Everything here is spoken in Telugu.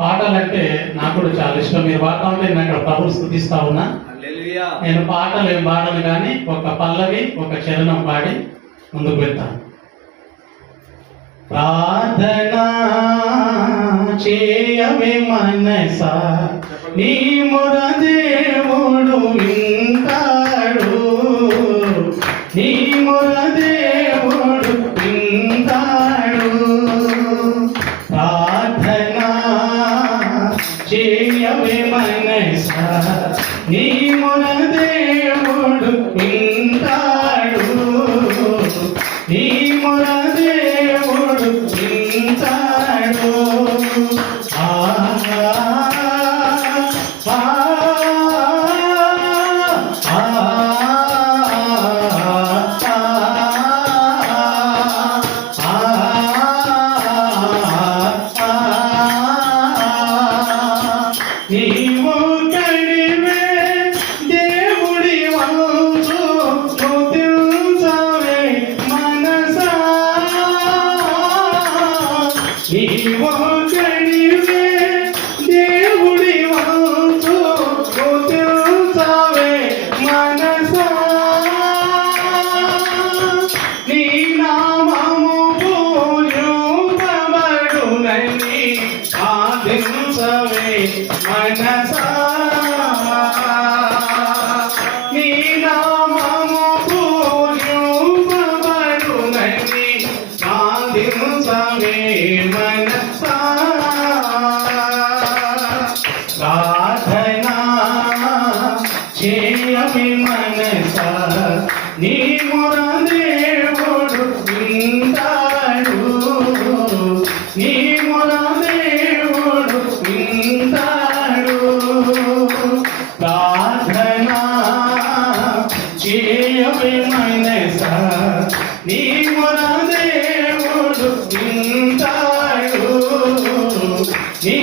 పాటలంటే నాకు కూడా చాలా ఇష్టం. మీరు పాడుతా ఉంటే నేను అక్కడ ప్రభుని స్తుతిస్తా ఉన్నా. నేను పాటలు ఏం పాడను కానీ ఒక పల్లవి ఒక చరణం పాడి ముందుకు వెళ్తాను. ప్రార్థనా చేయవే మనసా, నీ మొర దేవుడు వింటాడు, నీ మొర దేవుడు వింటాడు. ప్రార్థనా చేయవే మనసా, నీ మొర దేవుడు వింటాడు, నీ మొర దేవుడు వింటాడు. నీవు కడివే దేవుడి వంచు స్తుతించవే మనసా, నీవు కడివే దేవుడి వంచు స్తుతించవే మనసా. నీ నామము పూజింపబడునని ఆదించవే మనసా, నీ నామము పూజింపబడునని ఆదించవే మనసా. ప్రార్థనా చేయవే మనసా, నీ మొర దేవుడు వింటాడు, నీ మొర దేవుడు వింటాడు. ప్రార్థనా చేయవే మనసా, నీ మొర దేవుడు వింటాడు, నీ